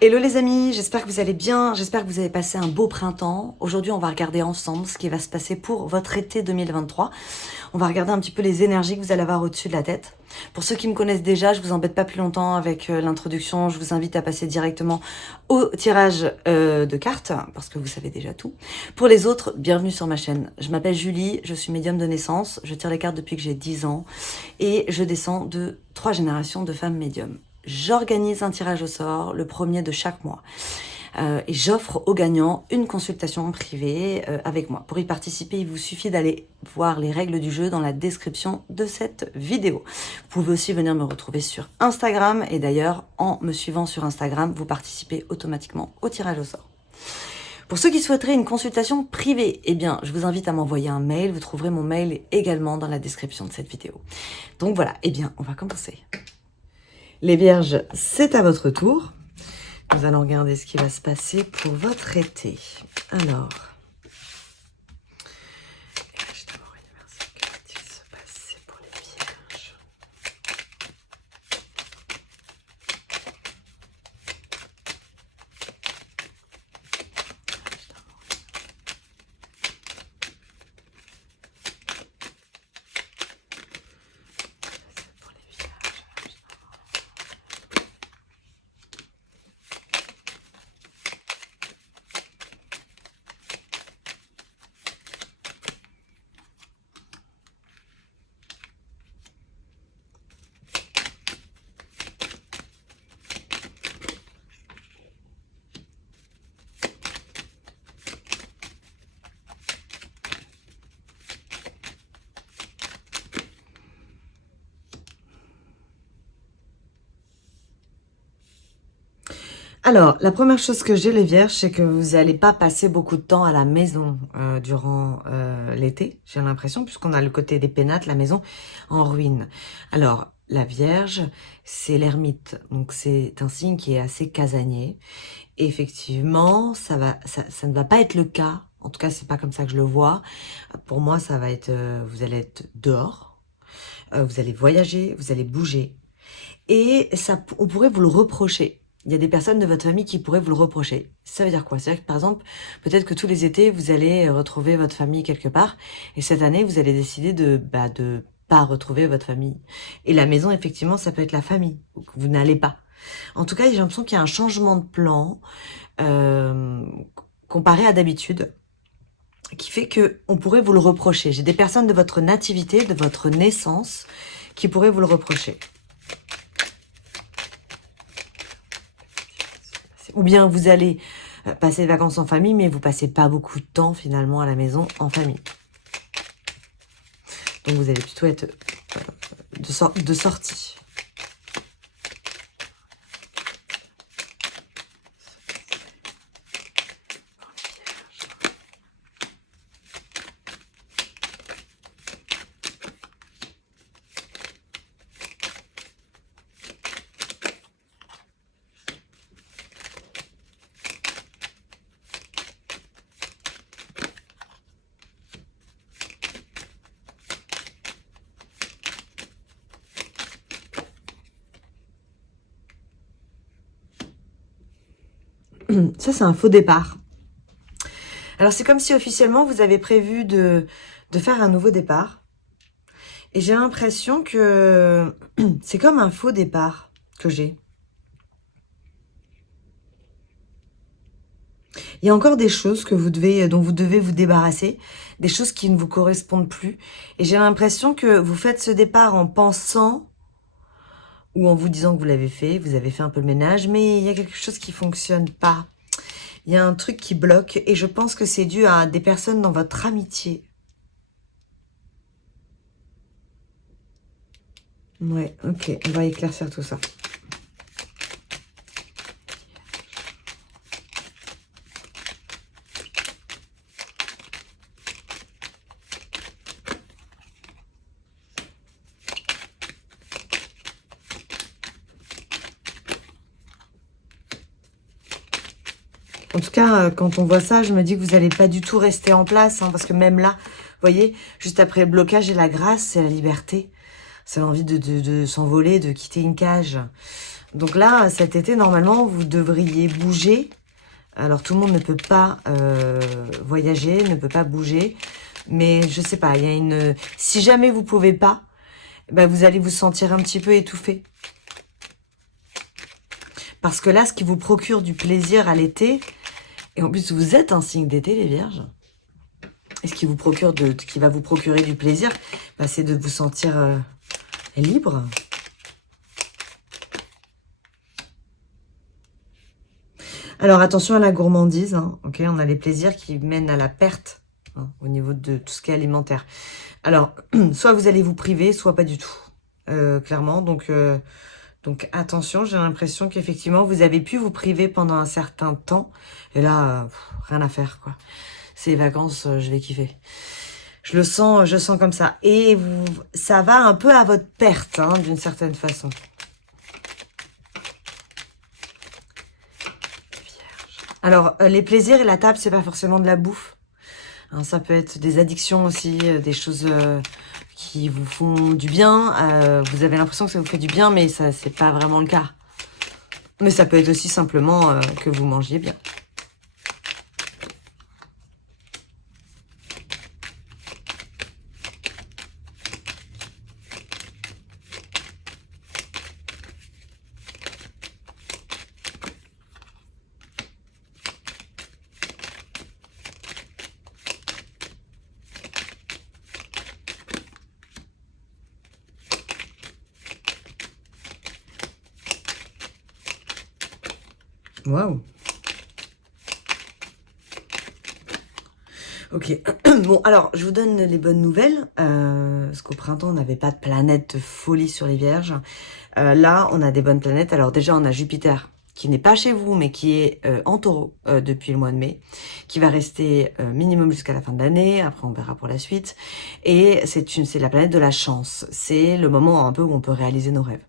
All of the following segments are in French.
Hello les amis, j'espère que vous allez bien, j'espère que vous avez passé un beau printemps. Aujourd'hui, on va regarder ensemble ce qui va se passer pour votre été 2023. On va regarder un petit peu les énergies que vous allez avoir au-dessus de la tête. Pour ceux qui me connaissent déjà, je vous embête pas plus longtemps avec l'introduction. Je vous invite à passer directement au tirage de cartes, parce que vous savez déjà tout. Pour les autres, bienvenue sur ma chaîne. Je m'appelle Julie, je suis médium de naissance. Je tire les cartes depuis que j'ai 10 ans et je descends de 3 générations de femmes médiums. J'organise un tirage au sort, le premier de chaque mois. Et j'offre aux gagnants une consultation privée avec moi. Pour y participer, il vous suffit d'aller voir les règles du jeu dans la description de cette vidéo. Vous pouvez aussi venir me retrouver sur Instagram. Et d'ailleurs, en me suivant sur Instagram, vous participez automatiquement au tirage au sort. Pour ceux qui souhaiteraient une consultation privée, eh bien, je vous invite à m'envoyer un mail. Vous trouverez mon mail également dans la description de cette vidéo. Donc voilà, eh bien, on va commencer. Les vierges, c'est à votre tour. Nous allons regarder ce qui va se passer pour votre été. Alors, que va-t-il se passer pour les vierges? Alors, la première chose que j'ai les vierges, c'est que vous n'allez pas passer beaucoup de temps à la maison durant l'été, j'ai l'impression, puisqu'on a le côté des pénates, la maison en ruine. Alors, la vierge, c'est l'ermite, donc c'est un signe qui est assez casanier. Et effectivement, ça ne va pas être le cas, en tout cas, c'est pas comme ça que je le vois. Pour moi, ça va être, vous allez être dehors, vous allez voyager, vous allez bouger. Et ça, on pourrait vous le reprocher. Il y a des personnes de votre famille qui pourraient vous le reprocher. Ça veut dire quoi? C'est-à-dire que, par exemple, peut-être que tous les étés, vous allez retrouver votre famille quelque part. Et cette année, vous allez décider de pas retrouver votre famille. Et la maison, effectivement, ça peut être la famille. Vous n'allez pas. En tout cas, j'ai l'impression qu'il y a un changement de plan comparé à d'habitude, qui fait que on pourrait vous le reprocher. J'ai des personnes de votre nativité, de votre naissance, qui pourraient vous le reprocher. Ou bien vous allez passer des vacances en famille, mais vous passez pas beaucoup de temps finalement à la maison en famille. Donc vous allez plutôt être de sortie. Ça, c'est un faux départ. Alors, c'est comme si officiellement, vous avez prévu de faire un nouveau départ. Et j'ai l'impression que c'est comme un faux départ que j'ai. Il y a encore des choses que dont vous devez vous débarrasser, des choses qui ne vous correspondent plus. Et j'ai l'impression que vous faites ce départ en pensant ou en vous disant que vous l'avez fait, vous avez fait un peu le ménage, mais il y a quelque chose qui fonctionne pas. Il y a un truc qui bloque et je pense que c'est dû à des personnes dans votre amitié. Ouais, ok, on va éclaircir tout ça. En tout cas, quand on voit ça, je me dis que vous n'allez pas du tout rester en place, hein, parce que même là, vous voyez, juste après le blocage et la grâce, c'est la liberté. C'est l'envie de s'envoler, de quitter une cage. Donc là, cet été, normalement, vous devriez bouger. Alors, tout le monde ne peut pas voyager, ne peut pas bouger. Mais je sais pas, il y a une... Si jamais vous pouvez pas, bah, vous allez vous sentir un petit peu étouffé. Parce que là, ce qui vous procure du plaisir à l'été, et en plus, vous êtes un signe d'été, les vierges. Et ce qui va vous procurer du plaisir, bah, c'est de vous sentir libre. Alors, attention à la gourmandise. Hein, ok, on a les plaisirs qui mènent à la perte hein, au niveau de tout ce qui est alimentaire. Alors, soit vous allez vous priver, soit pas du tout. Clairement, donc attention, j'ai l'impression qu'effectivement, vous avez pu vous priver pendant un certain temps. Et là, rien à faire, quoi. Ces vacances, je vais kiffer. Je sens comme ça. Et ça va un peu à votre perte, hein, d'une certaine façon. Alors, les plaisirs et la table, c'est pas forcément de la bouffe. Hein, ça peut être des addictions aussi, des choses qui vous font du bien. Vous avez l'impression que ça vous fait du bien, mais ça, c'est pas vraiment le cas. Mais ça peut être aussi simplement que vous mangiez bien. Waouh. Ok. Bon, alors, je vous donne les bonnes nouvelles. Parce qu'au printemps, on n'avait pas de planète de folie sur les vierges. Là, on a des bonnes planètes. Alors déjà, on a Jupiter, qui n'est pas chez vous, mais qui est en taureau depuis le mois de mai, qui va rester minimum jusqu'à la fin de l'année. Après, on verra pour la suite. Et c'est la planète de la chance. C'est le moment un peu où on peut réaliser nos rêves.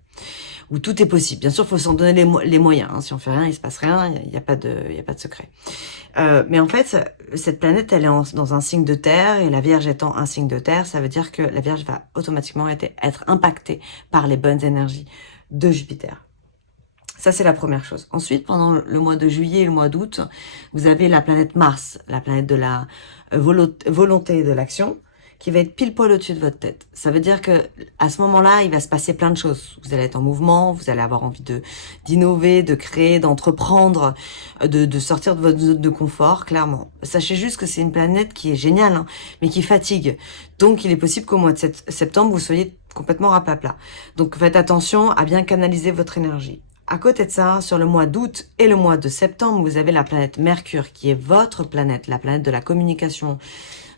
Où tout est possible. Bien sûr, il faut s'en donner les moyens. Hein. Si on fait rien, il se passe rien, il n'y a pas de secret. Mais en fait, cette planète, elle est dans un signe de terre, et la Vierge étant un signe de terre, ça veut dire que la Vierge va automatiquement être impactée par les bonnes énergies de Jupiter. Ça, c'est la première chose. Ensuite, pendant le mois de juillet et le mois d'août, vous avez la planète Mars, la planète de la volonté et de l'action, qui va être pile poil au-dessus de votre tête. Ça veut dire que à ce moment-là, il va se passer plein de choses. Vous allez être en mouvement, vous allez avoir envie d'innover, de créer, d'entreprendre, de sortir de votre zone de confort, clairement. Sachez juste que c'est une planète qui est géniale, hein, mais qui fatigue. Donc, il est possible qu'au mois de septembre, vous soyez complètement rapapla. Donc, faites attention à bien canaliser votre énergie. À côté de ça, sur le mois d'août et le mois de septembre, vous avez la planète Mercure, qui est votre planète, la planète de la communication,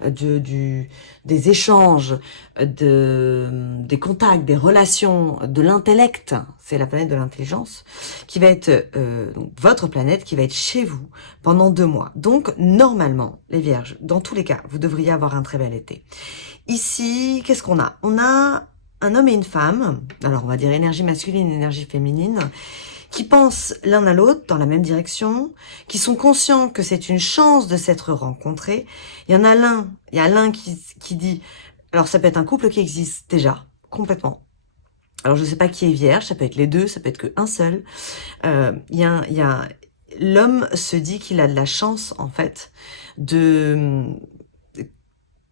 des échanges, des contacts, des relations, de l'intellect. C'est la planète de l'intelligence qui va être donc votre planète, qui va être chez vous pendant 2 mois. Donc, normalement, les vierges, dans tous les cas, vous devriez avoir un très bel été. Ici, qu'est-ce qu'on a? On a un homme et une femme, alors on va dire énergie masculine et énergie féminine, qui pensent l'un à l'autre dans la même direction, qui sont conscients que c'est une chance de s'être rencontrés. Il y a l'un qui dit, alors ça peut être un couple qui existe déjà, complètement. Alors je ne sais pas qui est vierge, ça peut être les deux, ça peut être qu'un seul. L'homme se dit qu'il a de la chance, en fait,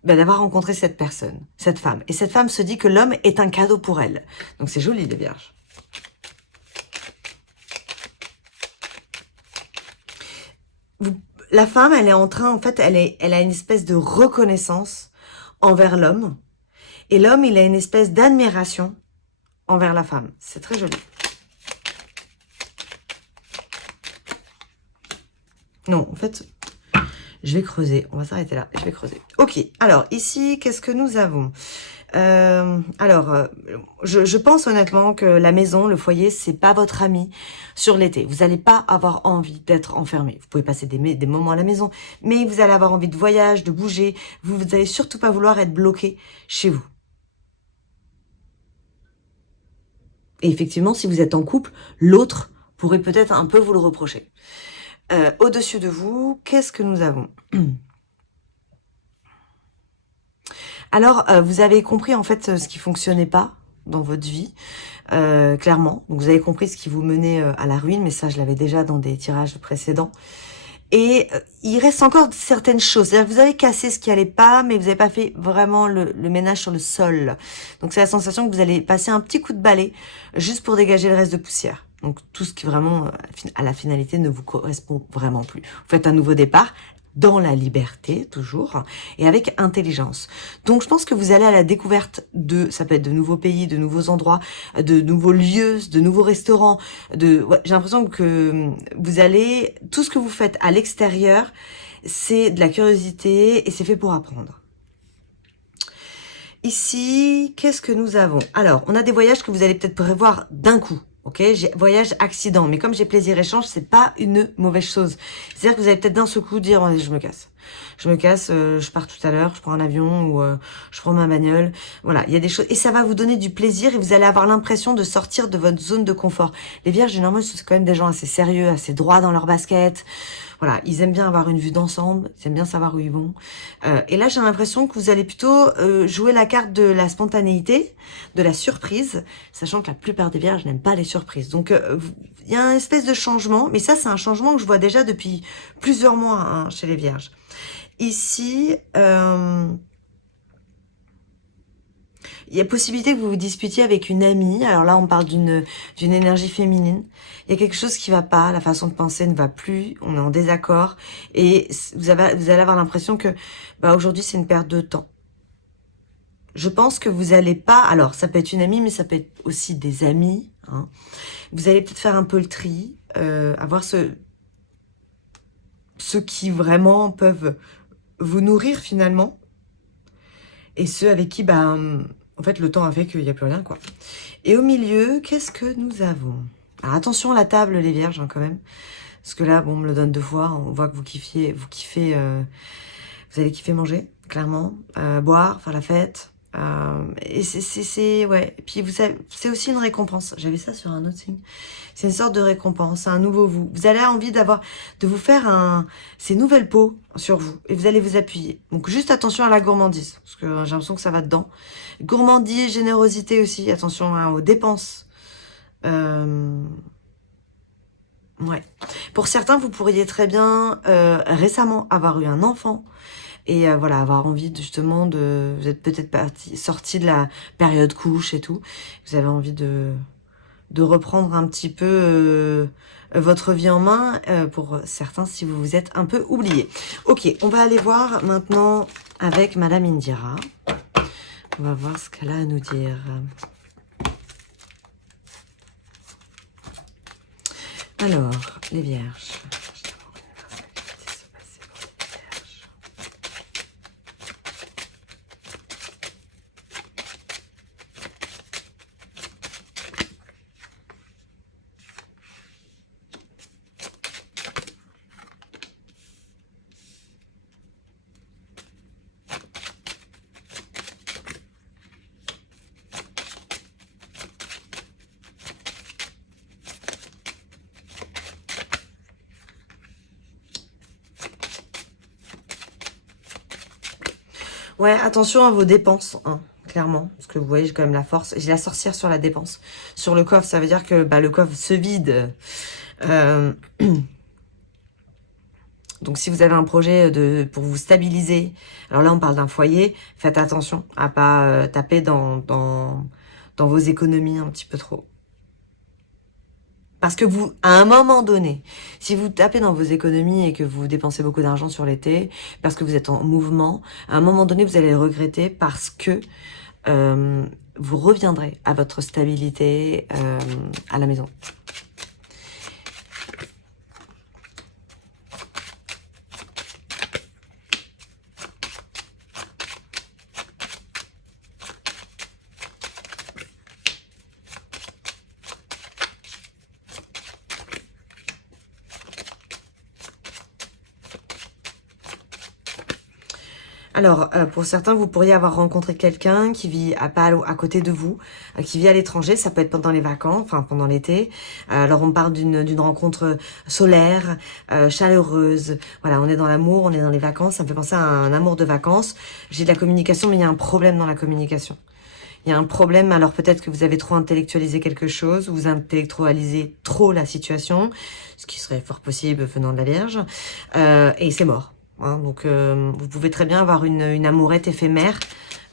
d'avoir rencontré cette personne, cette femme. Et cette femme se dit que l'homme est un cadeau pour elle. Donc c'est joli, les vierges. La femme, elle est en train, en fait, elle a une espèce de reconnaissance envers l'homme. Et l'homme, il a une espèce d'admiration envers la femme. C'est très joli. Non, en fait, je vais creuser. On va s'arrêter là. Je vais creuser. Ok, alors ici, qu'est-ce que nous avons? Je pense honnêtement que la maison, le foyer, c'est pas votre ami sur l'été. Vous n'allez pas avoir envie d'être enfermé. Vous pouvez passer des moments à la maison, mais vous allez avoir envie de voyage, de bouger. Vous allez surtout pas vouloir être bloqué chez vous. Et effectivement, si vous êtes en couple, l'autre pourrait peut-être un peu vous le reprocher. Au-dessus de vous, qu'est-ce que nous avons? Alors, vous avez compris en fait ce qui fonctionnait pas dans votre vie, clairement. Donc vous avez compris ce qui vous menait à la ruine, mais ça je l'avais déjà dans des tirages précédents. Et il reste encore certaines choses. C'est-à-dire que vous avez cassé ce qui allait pas, mais vous n'avez pas fait vraiment le ménage sur le sol. Donc c'est la sensation que vous allez passer un petit coup de balai juste pour dégager le reste de poussière. Donc tout ce qui vraiment, à la finalité, ne vous correspond vraiment plus. Vous faites un nouveau départ, dans la liberté, toujours, et avec intelligence. Donc je pense que vous allez à la découverte ça peut être de nouveaux pays, de nouveaux endroits, de nouveaux lieux, de nouveaux restaurants, j'ai l'impression que vous allez, tout ce que vous faites à l'extérieur, c'est de la curiosité et c'est fait pour apprendre. Ici, qu'est-ce que nous avons? Alors, on a des voyages que vous allez peut-être prévoir d'un coup. Ok, voyage accident, mais comme j'ai plaisir échange, c'est pas une mauvaise chose. C'est-à-dire que vous allez peut-être d'un seul coup dire, je me casse. Je me casse, je pars tout à l'heure, je prends un avion ou je prends ma bagnole. Voilà, il y a des choses et ça va vous donner du plaisir et vous allez avoir l'impression de sortir de votre zone de confort. Les vierges, généralement, c'est quand même des gens assez sérieux, assez droits dans leur basket. Voilà, ils aiment bien avoir une vue d'ensemble, ils aiment bien savoir où ils vont. Et là, j'ai l'impression que vous allez plutôt jouer la carte de la spontanéité, de la surprise, sachant que la plupart des vierges n'aiment pas les surprises. Donc, il y a une espèce de changement, mais ça, c'est un changement que je vois déjà depuis plusieurs mois hein, chez les vierges. Ici, il y a possibilité que vous vous disputiez avec une amie. Alors là, on parle d'une énergie féminine. Il y a quelque chose qui va pas, la façon de penser ne va plus, on est en désaccord. Et vous allez avoir l'impression que aujourd'hui, c'est une perte de temps. Je pense que vous allez pas... Alors, ça peut être une amie, mais ça peut être aussi des amis. Hein. Vous allez peut-être faire un peu le tri, avoir ceux qui vraiment peuvent vous nourrir finalement. Et ceux avec qui, en fait, le temps a fait qu'il n'y a plus rien, quoi. Et au milieu, qu'est-ce que nous avons? Alors, attention à la table, les vierges, hein, quand même. Parce que là, bon, on me le donne 2 fois. On voit que vous kiffez, vous allez kiffer manger, clairement. Boire, faire la fête. Et ouais. Et puis, vous savez, c'est aussi une récompense. J'avais ça sur un autre signe. C'est une sorte de récompense, un nouveau vous. Vous allez avoir envie de vous faire ces nouvelles peaux sur vous. Et vous allez vous appuyer. Donc, juste attention à la gourmandise. Parce que j'ai l'impression que ça va dedans. Gourmandise, générosité aussi. Attention hein, aux dépenses. Ouais. Pour certains, vous pourriez très bien récemment avoir eu un enfant. Et voilà, avoir envie justement vous êtes peut-être sorti de la période couche et tout. Vous avez envie de reprendre un petit peu votre vie en main, pour certains si vous vous êtes un peu oublié. Ok, on va aller voir maintenant avec Madame Indira. On va voir ce qu'elle a à nous dire. Alors, les vierges. Ouais, attention à vos dépenses, hein, clairement. Parce que vous voyez, j'ai quand même la force. J'ai la sorcière sur la dépense. Sur le coffre, ça veut dire que le coffre se vide. Donc, si vous avez un projet pour vous stabiliser, alors là, on parle d'un foyer, faites attention à pas taper dans vos économies un petit peu trop. Parce que vous, à un moment donné, si vous tapez dans vos économies et que vous dépensez beaucoup d'argent sur l'été, parce que vous êtes en mouvement, à un moment donné, vous allez le regretter parce que vous reviendrez à votre stabilité à la maison. Alors, pour certains, vous pourriez avoir rencontré quelqu'un qui vit à côté de vous, qui vit à l'étranger. Ça peut être pendant les vacances, enfin pendant l'été. Alors, on parle d'une rencontre solaire, chaleureuse. Voilà, on est dans l'amour, on est dans les vacances. Ça me fait penser à un amour de vacances. J'ai de la communication, mais il y a un problème dans la communication. Il y a un problème, alors peut-être que vous avez trop intellectualisé quelque chose, vous intellectualisez trop la situation, ce qui serait fort possible venant de la Vierge, et c'est mort. Hein, donc vous pouvez très bien avoir une amourette éphémère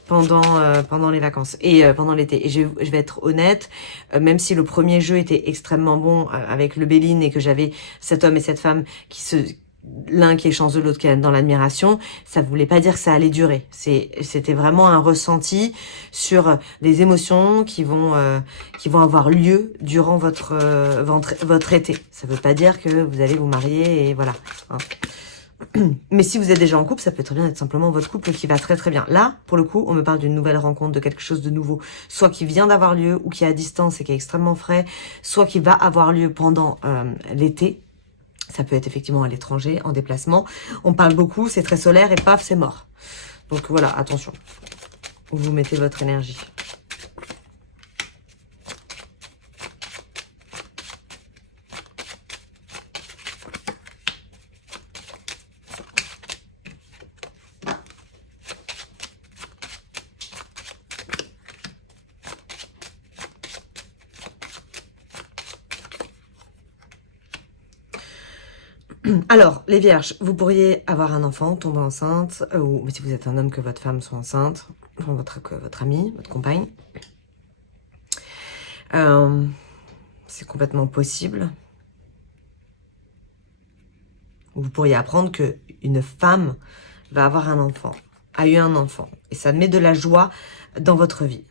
pendant les vacances et pendant l'été. Et je vais être honnête, même si le premier jeu était extrêmement bon avec le Béline et que j'avais cet homme et cette femme l'un qui échange de l'autre qui est dans l'admiration, ça voulait pas dire que ça allait durer. C'était vraiment un ressenti sur les émotions qui vont avoir lieu durant votre été. Ça veut pas dire que vous allez vous marier et voilà. Hein. Mais si vous êtes déjà en couple, ça peut très bien être simplement votre couple qui va très très bien. Là, pour le coup, on me parle d'une nouvelle rencontre, de quelque chose de nouveau, soit qui vient d'avoir lieu ou qui est à distance et qui est extrêmement frais, soit qui va avoir lieu pendant l'été. Ça peut être effectivement à l'étranger, en déplacement. On parle beaucoup, c'est très solaire et paf, c'est mort. Donc voilà, attention. Où vous mettez votre énergie. Alors, les vierges, vous pourriez avoir un enfant, tomber enceinte, ou si vous êtes un homme, que votre femme soit enceinte, enfin, que votre amie, votre compagne. C'est complètement possible. Vous pourriez apprendre qu'une femme va avoir un enfant, a eu un enfant, et ça met de la joie dans votre vie.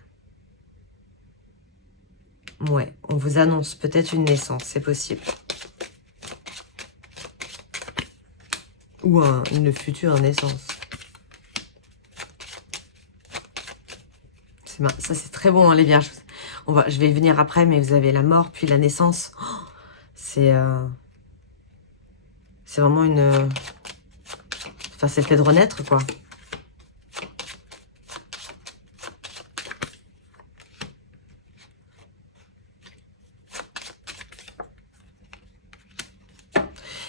Ouais, on vous annonce peut-être une naissance, c'est possible. Ou une future naissance. Ça, c'est très bon, hein, les vierges. Je vais y venir après, mais vous avez la mort, puis la naissance. Oh, c'est vraiment une... Enfin, c'est le fait de renaître, quoi.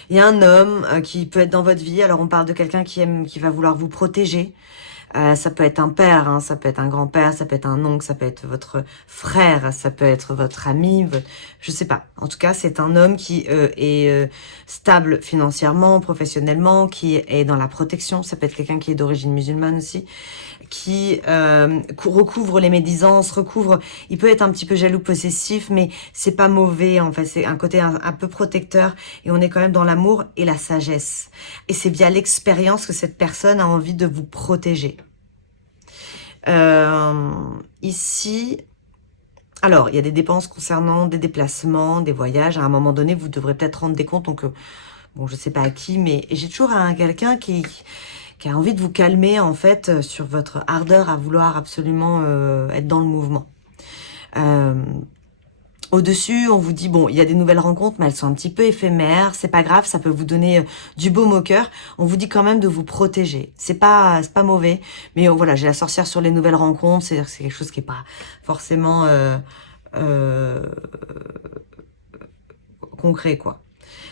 Il y a un homme qui peut être dans votre vie. Alors, on parle de quelqu'un qui va vouloir vous protéger. Ça peut être un père, hein, ça peut être un grand-père, ça peut être un oncle, ça peut être votre frère, ça peut être votre ami, je sais pas. En tout cas, c'est un homme qui est stable financièrement, professionnellement, qui est dans la protection. Ça peut être quelqu'un qui est d'origine musulmane aussi, qui recouvre les médisances, il peut être un petit peu jaloux, possessif, mais c'est pas mauvais, en fait, c'est un côté un peu protecteur, et on est quand même dans l'amour et la sagesse. Et c'est via l'expérience que cette personne a envie de vous protéger. Ici, alors, il y a des dépenses concernant des déplacements, des voyages. À un moment donné, vous devrez peut-être rendre des comptes, donc, bon, je sais pas à qui, mais j'ai toujours quelqu'un qui a envie de vous calmer, en fait, sur votre ardeur à vouloir absolument être dans le mouvement. Au-dessus, on vous dit, bon, il y a des nouvelles rencontres, mais elles sont un petit peu éphémères, c'est pas grave, ça peut vous donner du baume au cœur. On vous dit quand même de vous protéger. C'est pas mauvais, mais voilà, j'ai la sorcière sur les nouvelles rencontres, c'est quelque chose qui est pas forcément concret, quoi.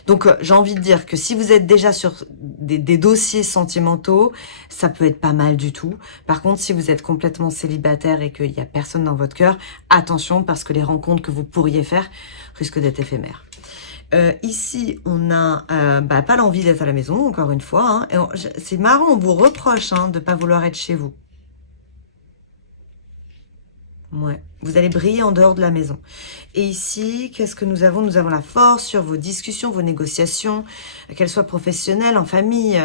Donc, j'ai envie de dire que si vous êtes déjà sur des dossiers sentimentaux, ça peut être pas mal du tout. Par contre, si vous êtes complètement célibataire et qu'il n'y a personne dans votre cœur, attention, parce que les rencontres que vous pourriez faire risquent d'être éphémères. Ici, on a pas l'envie d'être à la maison, encore une fois. Hein, c'est marrant, on vous reproche de ne pas vouloir être chez vous. Ouais, vous allez briller en dehors de la maison. Et ici, qu'est-ce que nous avons? Nous avons la force sur vos discussions, vos négociations, qu'elles soient professionnelles, en famille,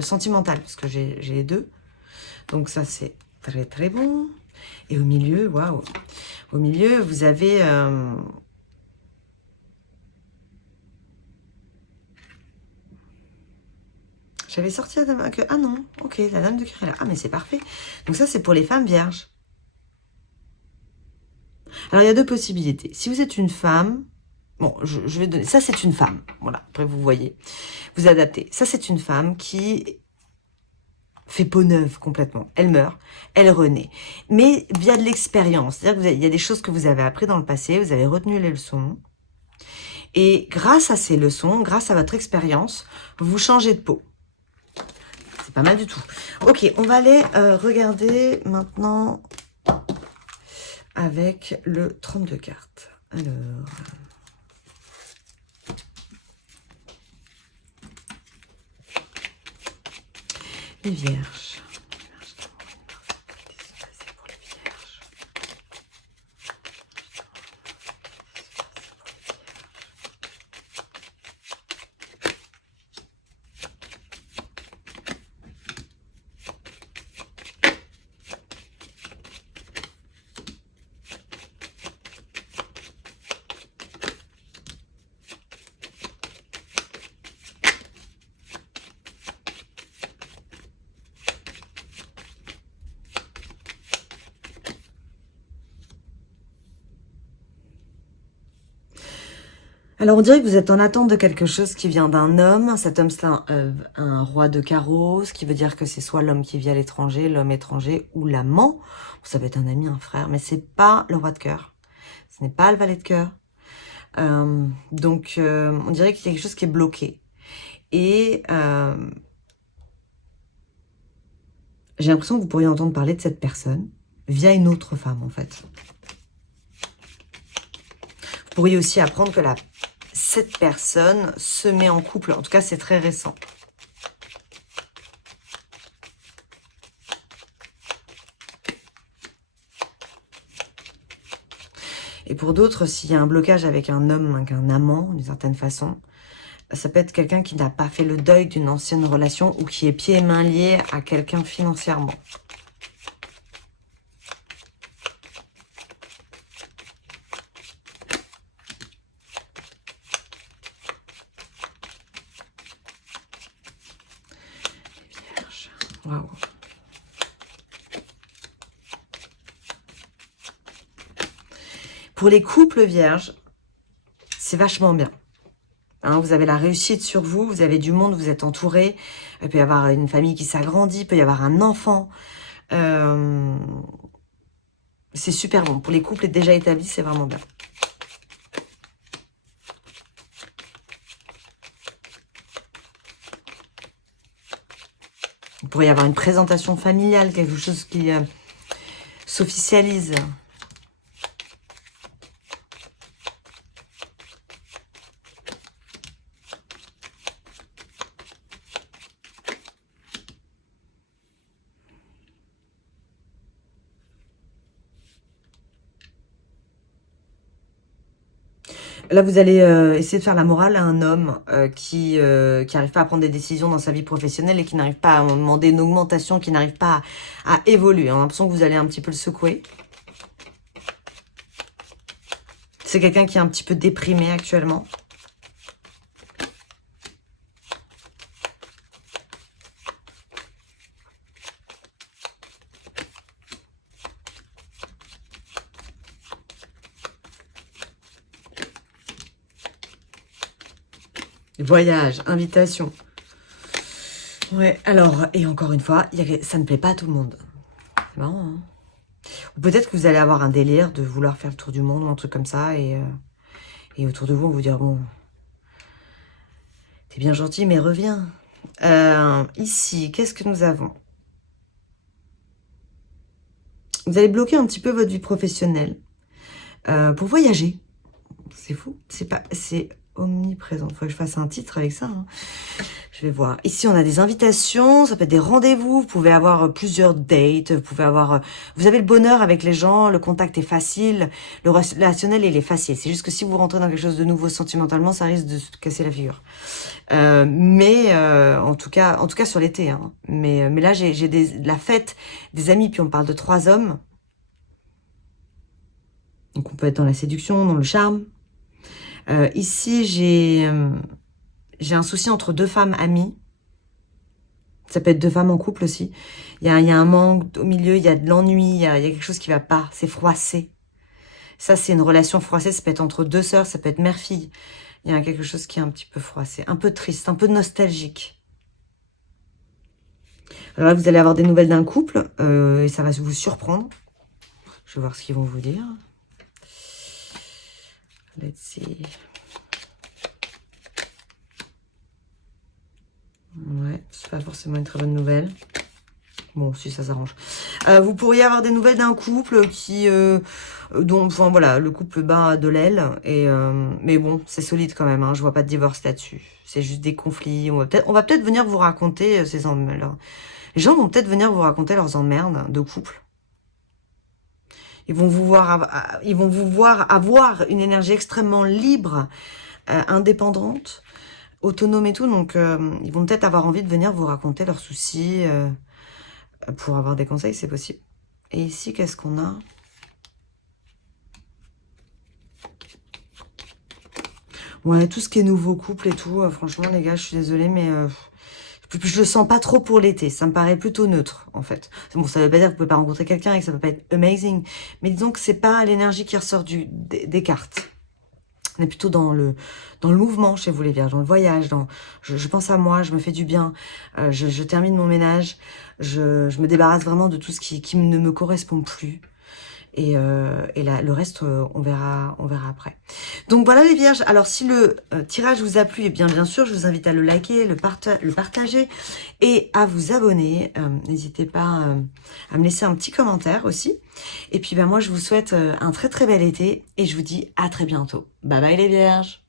sentimentales, parce que j'ai les deux. Donc ça, c'est très très bon. Et au milieu, waouh, au milieu, vous avez... J'avais sorti la dame... Ah non, ok, la dame de cœur est là. Ah, mais c'est parfait. Donc ça, c'est pour les femmes vierges. Alors, il y a deux possibilités. Si vous êtes une femme, bon, je vais donner... Ça, c'est une femme. Voilà, après, vous voyez. Vous adaptez. Ça, c'est une femme qui fait peau neuve complètement. Elle meurt, elle renaît. Mais via de l'expérience. C'est-à-dire qu'il y a des choses que vous avez appris dans le passé, vous avez retenu les leçons. Et grâce à ces leçons, grâce à votre expérience, vous changez de peau. C'est pas mal du tout. Ok, on va aller regarder maintenant... avec le 32 cartes. Alors... les vierges. Alors, on dirait que vous êtes en attente de quelque chose qui vient d'un homme. Cet homme, c'est un roi de carreau, ce qui veut dire que c'est soit l'homme qui vit à l'étranger, l'homme étranger ou l'amant. Ça peut être un ami, un frère, mais c'est pas le roi de cœur. Ce n'est pas le valet de cœur. Donc, on dirait qu'il y a quelque chose qui est bloqué. Et j'ai l'impression que vous pourriez entendre parler de cette personne via une autre femme, en fait. Vous pourriez aussi apprendre que cette personne se met en couple. En tout cas, c'est très récent. Et pour d'autres, s'il y a un blocage avec un homme, avec un amant, d'une certaine façon, ça peut être quelqu'un qui n'a pas fait le deuil d'une ancienne relation ou qui est pieds et mains liés à quelqu'un financièrement. Vierge. Waouh. Pour les couples vierges, c'est vachement bien. Hein, vous avez la réussite sur vous, vous avez du monde, vous êtes entouré. Il peut y avoir une famille qui s'agrandit, il peut y avoir un enfant. C'est super bon. Pour les couples déjà établis, c'est vraiment bien. Il pourrait y avoir une présentation familiale, quelque chose qui s'officialise. Là, vous allez essayer de faire la morale à un homme qui n'arrive pas à prendre des décisions dans sa vie professionnelle et qui n'arrive pas à demander une augmentation, qui n'arrive pas à évoluer. On a l'impression que vous allez un petit peu le secouer. C'est quelqu'un qui est un petit peu déprimé actuellement. Voyage, invitation. Ouais, alors, et encore une fois, ça ne plaît pas à tout le monde. C'est marrant, hein. Ou peut-être que vous allez avoir un délire de vouloir faire le tour du monde ou un truc comme ça, et autour de vous, on vous dire, bon, t'es bien gentil, mais reviens. Ici, qu'est-ce que nous avons? Vous allez bloquer un petit peu votre vie professionnelle pour voyager. C'est fou, c'est omniprésent. Il faut que je fasse un titre avec ça, hein. Je vais voir. Ici, on a des invitations, ça peut être des rendez-vous. Vous pouvez avoir plusieurs dates. Vous avez le bonheur avec les gens, le contact est facile, le relationnel, il est facile. C'est juste que si vous rentrez dans quelque chose de nouveau sentimentalement, ça risque de se casser la figure. En tout cas sur l'été, hein. Mais là, j'ai la fête, des amis, puis on parle de 3 hommes. Donc, on peut être dans la séduction, dans le charme. Ici, j'ai un souci entre 2 femmes amies. Ça peut être 2 femmes en couple aussi. Il y a un manque au milieu, il y a de l'ennui, il y a quelque chose qui va pas. C'est froissé. Ça, c'est une relation froissée. Ça peut être entre 2 sœurs, ça peut être mère-fille. Il y a quelque chose qui est un petit peu froissé, un peu triste, un peu nostalgique. Alors là, vous allez avoir des nouvelles d'un couple et ça va vous surprendre. Je vais voir ce qu'ils vont vous dire. Let's see. Ouais, c'est pas forcément une très bonne nouvelle. Bon, si ça s'arrange. Vous pourriez avoir des nouvelles d'un couple qui... dont, enfin voilà, le couple bat de l'aile. Mais bon, c'est solide quand même. Hein, je vois pas de divorce là-dessus. C'est juste des conflits. On va peut-être venir vous raconter ces emmerdes. Les gens vont peut-être venir vous raconter leurs emmerdes de couple. Ils vont vous voir avoir une énergie extrêmement libre, indépendante, autonome et tout. Donc, ils vont peut-être avoir envie de venir vous raconter leurs soucis pour avoir des conseils, c'est possible. Et ici, qu'est-ce qu'on a? Ouais, tout ce qui est nouveau couple et tout. Franchement, les gars, je suis désolée, mais... je le sens pas trop pour l'été. Ça me paraît plutôt neutre, en fait. Bon, ça veut pas dire que vous pouvez pas rencontrer quelqu'un et que ça peut pas être amazing. Mais disons que c'est pas l'énergie qui ressort des cartes. On est plutôt dans le mouvement chez vous, les vierges, dans le voyage. Je pense à moi, je me fais du bien. Je termine mon ménage. Je me débarrasse vraiment de tout ce qui ne me correspond plus. Et là, le reste, on verra après. Donc voilà les vierges. Alors si le tirage vous a plu, eh bien sûr, je vous invite à le liker, le partager et à vous abonner. N'hésitez pas à me laisser un petit commentaire aussi. Et puis moi, je vous souhaite un très très bel été et je vous dis à très bientôt. Bye bye les vierges.